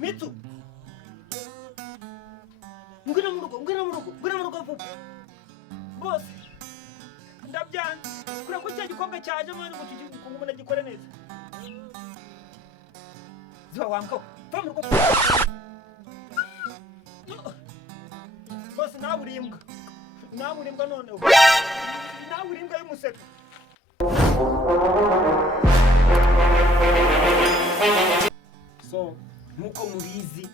Mitsu ngwino mu rugo vuba bose ndabyanze kure ko cya gikombe cyaje mwana ngo umuntu agikore neza ziba wamko va mu rugo bose naburimbwa noneho naburimbwa y'umuseka so nkuko mubizi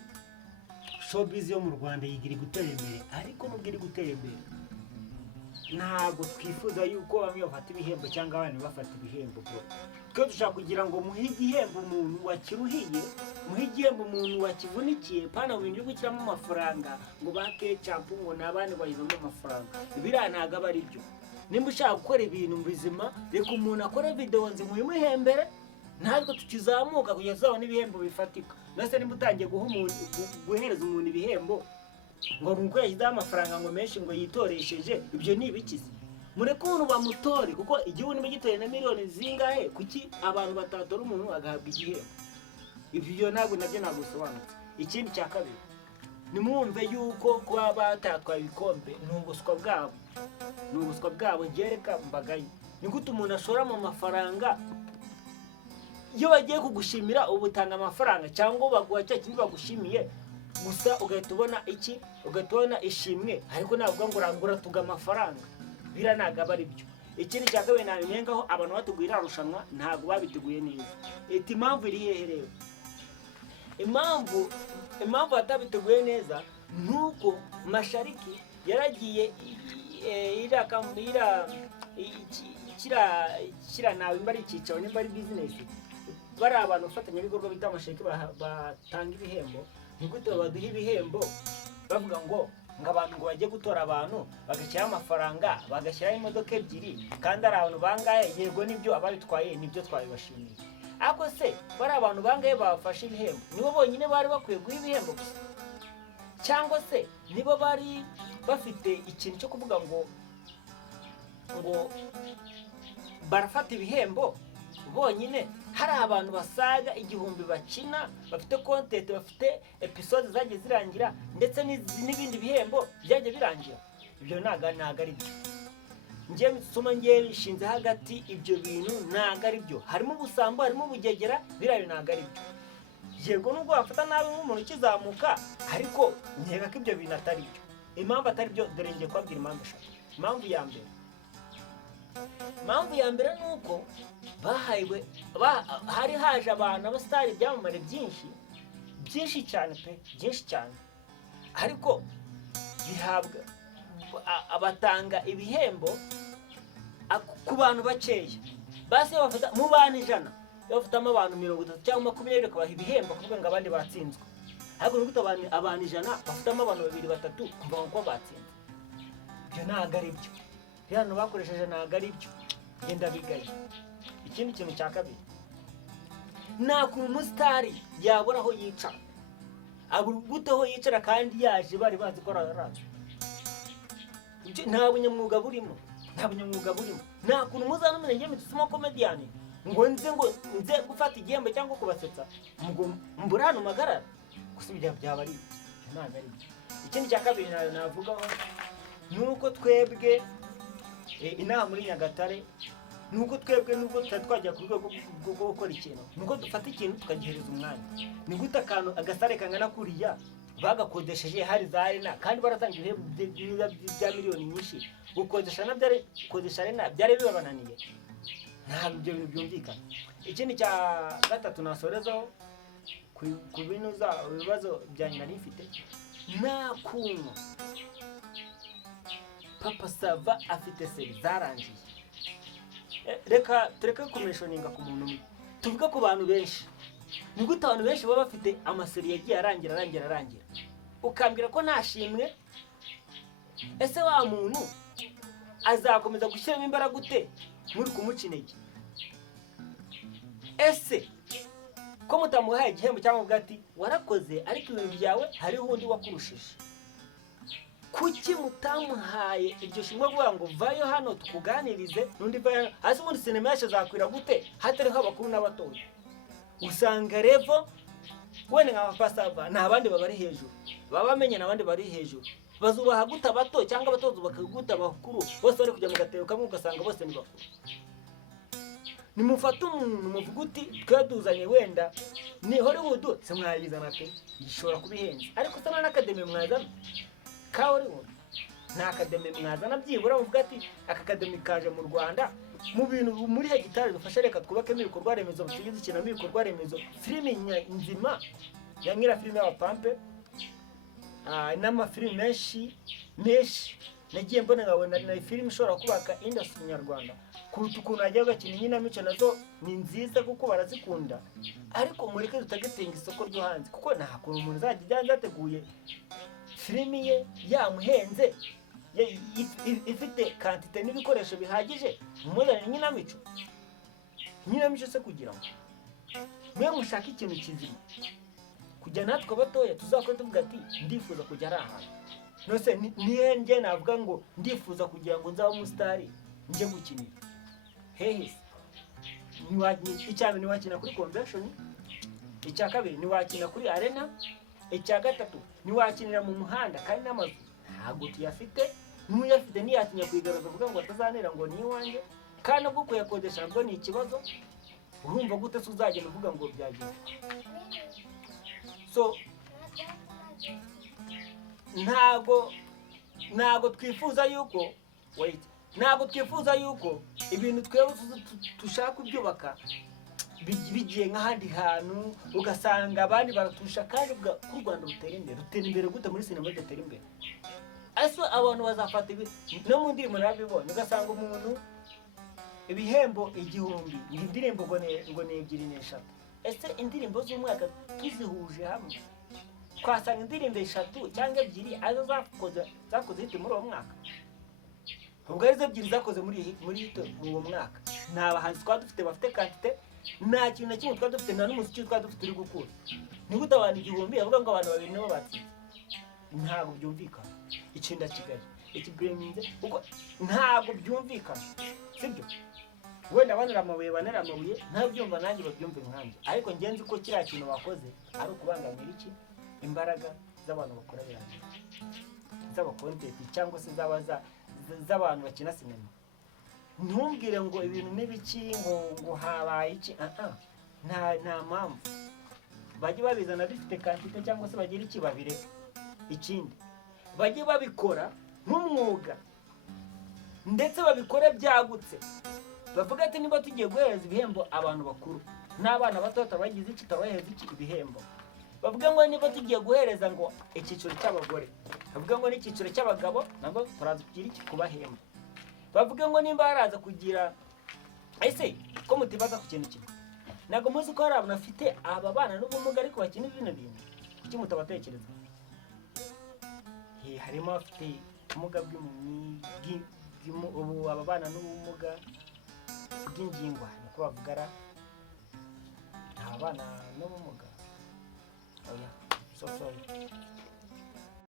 showbiz yo mu Rwanda yigiri gutera imbere ariko nubwo iri gutera imbere ntabwo twifuza yuko bamwe bafata ibihembo cyangwa abandi bafata ibihembo bro twe dushaka kugira ngo muhe igihembo umuntu wakiruhiye muhe igihembo umuntu wakivunikiye pana mu bintu byo gukiramo amafaranga ngo bake champu ngo nabandi bayizamo amafaranga biriya ntago aba ari byo nimba ushaka gukora ibintu mu bizima reka umuntu akore video nzi muhembere ntabwo tukizamuka kugeza zabona ibihembo bifatika nase nimba utangiye guhereza umuntu ibihembo ngo nuko yashyizeho amafaranga ngo menshi ngo yitoresheje ibyo ni ibikizi mureke umuntu bamutore kuko igihugu niba gitoye na miliyoni zingahe kuki abantu batatora umuntu agahabwa igihembo ibyo ntabwo nabyo nagusobanutse ikindi cya kabiri nimwumve yuko kuba batatwaye ibikombe n'ubuswa bwabo gereka mbagaye ni gute umuntu ashora mu mafaranga iyo bagiye kugushimira ubutanga amafaranga cyangwa baguha cya kintu bagushimiye gusa ugahita ubona iki ugahita ubona ishimwe ariko navuga ngo urangura tuga amafaranga biranaga bari byo ikindi cya kabiri namengaho abantu batuguye irarushanwa ntago babiteguye neza eti impamvu iri heherewe impamvu batabiteguye neza nuko Mashariki yaragiye kira nawe imbari icyicaro nimba ari business bari abantu bafatanya ibikorwa bita Mashariki batanga ibihembo nigute baduha ibihembo bavuga ngo abantu ngo bajye gutora abantu bagashyira amafaranga bagashyira imodoka ebyiri kandi ari abantu bangaye yego nibyo ababitwaye nibyo twabibashimiye ako se bari abantu bangaye bafashe ibihembo nibo bonyine bari bakwiye guha ibihembo gusa cyangwa se nibo bari bafite ikintu cyo kuvuga ngo barafata ibihembo bonyine hari abantu basaga igihumbi bakina bafite content bafite episode zagiye zirangira ndetse n'ibindi bihembo byaje birangira ibyo naga ari byo ngiye MITSUTSUMA ngiye bishinze hagati ibyo bintu naga ari byo harimo ubusambo harimo ubugegera birayo naga ari byo yego nubwo bafata nabi nk'umuntu ukizamuka ariko nkeka ko ibyo bintu atari byo impamvu atari byo dore ngiye kwabwira impamvu eshatu impamvu ya mbere nuko bahayiwe hari haje abantu abastari byamamare byinshi cyane ariko bihabwa abatanga ibihembo ku bantu bakeya base bafata mu bantu 100 bafatamo abantu 30 cyangwa 20 kabaha ibihembo kuvuga ngo abandi batsinzwe ariko nuko abantu 100 bafatamo abantu 2-3 kumva ko batsinze byo naga ari byo hano bakoresheje naga ari byo genda bigaye ikindi kintu cya kabiri naku umusitari yabura aho yicara abuguteho yicara kandi yaje bari bazi ko araza nta bunyamwuga burimo nakuntu muzanumene ngiye MITSUTSUMA comedian ngo nze gufata igihembo cyangwa kubasetsa mbura hano magarara gusubira byaba ari ntaga ari ikindi cya kabiri navugaho nuko twebwe inaha muri Nyagatare nuko twebwe nubwo twajya ku rwego rwo gukora ikintu nuko dufata ikintu tukagihereza umwanya ni gute akantu agasare kangana kuriya bagakodesheje hari za arena kandi baratanga ibihembo bya miliyoni nyinshi gukodesha arena byari bibabananiye ntabwo ibyo bintu byumvikana ikindi cya gatatu nasorezaho ku binuza ibibazo byanjye nari mfite nakuntu Papa Sava afite seri zarangiye reka tureke kumishoninga ku muntu umwe tuvuga ku bantu benshi ni gute abantu benshi baba bafite amaseri yagiye arangira ukambwira ko nashimwe ese wa muntu azakomeza gushyiramo imbaraga gute muri kumuca intege ese ko mutamuhaye igihembo cyangwa ati warakoze ariko ibintu byawe hariho undi wakurushije kuki mutamuhaye iryo shimwe kuvuga ngo vayo hano tukuganirize nundi vayo hasi ubundi sinema yacu zakwira gute hatariho abakuru n'abatoya usanga revo wene nka FASTVORAL nabandi babari hejuru baba bamenye nabandi bari hejuru bazubaha guta bato cyangwa batozo bakaguta bakuru bose bari kujya mu gatebo kamwe ugasanga bose ni bakuru nimufata umuntu muvuga uti twaduzanye wenda ni Hollywood se mwayizana pe ishobora kubihenze ariko sana n'akademi mwazana ka Hollywood nta akademi mwazana byibura muvuga ati aka akademi kaje mu Rwanda mu bintu muri hegitari bifasha reka twubakemo ibikorwa remezo tugize ikinamo ibikorwa remezo filime nzima ya ngira filime y'abapampe n'amafilime menshi nagiye mbona nkabona na filime ishobora kubaka industry nyarwanda kuruta ukuntu ajya gakina inkinamico nazo ni nziza kuko barazikunda ariko mureke tutagetenga isoko ryo hanze kuko nta kuntu umuntu azajya yateguye filime ye yamuhenze ifite quantité n'ibikoresho bihagije muzana inkinamico se kugira ngo mwe mushaka ikintu kizima kujya natwe batoya tuzakora tuvuga ati ndifuza kujya ari ahantu nose niye nje navuga ngo ndifuza kugira ngo nzabe umusitari nje gukinira hehe icyambere niwakina kuri convention icya kabiri niwakina kuri arena icya gatatu niwakinira mu muhanda kandi n'amazu ntabwo tuyafite n'uyafite ntiyatinya kwigaragaza avuga ngo atazanira ngo ni iwanjye kandi ubwo kuyakodesha ngo ni ikibazo urumva gute se uzagenda uvuga ngo byagiye so ntago twifuza yuko ibintu twebwe tushaka kubyubaka bigiye nk'ahandi hantu ugasanga abandi baratusha kandi ku Rwanda rutera imbere gute muri sinema rutera imbere ese abantu bazafata no mu ndirimbo nabibonye ugasanga umuntu ibihembo 1000 indirimbo ngo ni 2 n'eshatu ese indirimbo z'umwaka tuzihuje hamwe twasanga indirimbo 3 cyangwa 2 azo zakoze hiti muri uwo mwaka ubwo arizo 2 zakoze muri uwo mwaka nta bahanzi dufite bafite quantité nta kintu na kimwe dufite nta n'umuziki dufite uri gukura ni gute abantu 1000 avuga ngo abantu 2 nibo batsinze ntabwo byumvikana icinda Kigali ikibreminde uko ntabwo byumvikana sibyo wenda banira amabuye nta byumva nanjye babyumve nkanjye ariko ngenzi ko kiriya kintu bakoze ari ukubangamira iki imbaraga z'abantu bakora biranje z'abakontent cyangwa se z'abantu bakina sinema ntumbwire ngo ibintu n'ibiki ngo habaye iki nta mpamvu bajye babizana bifite quantité cyangwa se bagira iki babire ikindi bajye babikora nk'umwuga ndetse babikore byagutse bavuga ati niba tugiye guhereza ibihembo abantu bakuru n'abana bato tabagize iki tabaheza iki ibihembo bavuga ngo niba tugiye guhereza ngo icyiciro cy'abagore bavuga ngo n'icyiciro cy'abagabo nabo turaza kugira iki kubahemba bavuga ngo nimba haraza kugira ese ko mutibaza ku kintu kimwe nago muzi ko hari abantu afite aba bana n'ubumuga ariko bakina ibintu bintu kuki mutabatekereza harimo afite ubumuga bw'impumyi ubu aba bana n'ubumuga bw'ingingo niko bavugara abana n'ubumuga oya sorry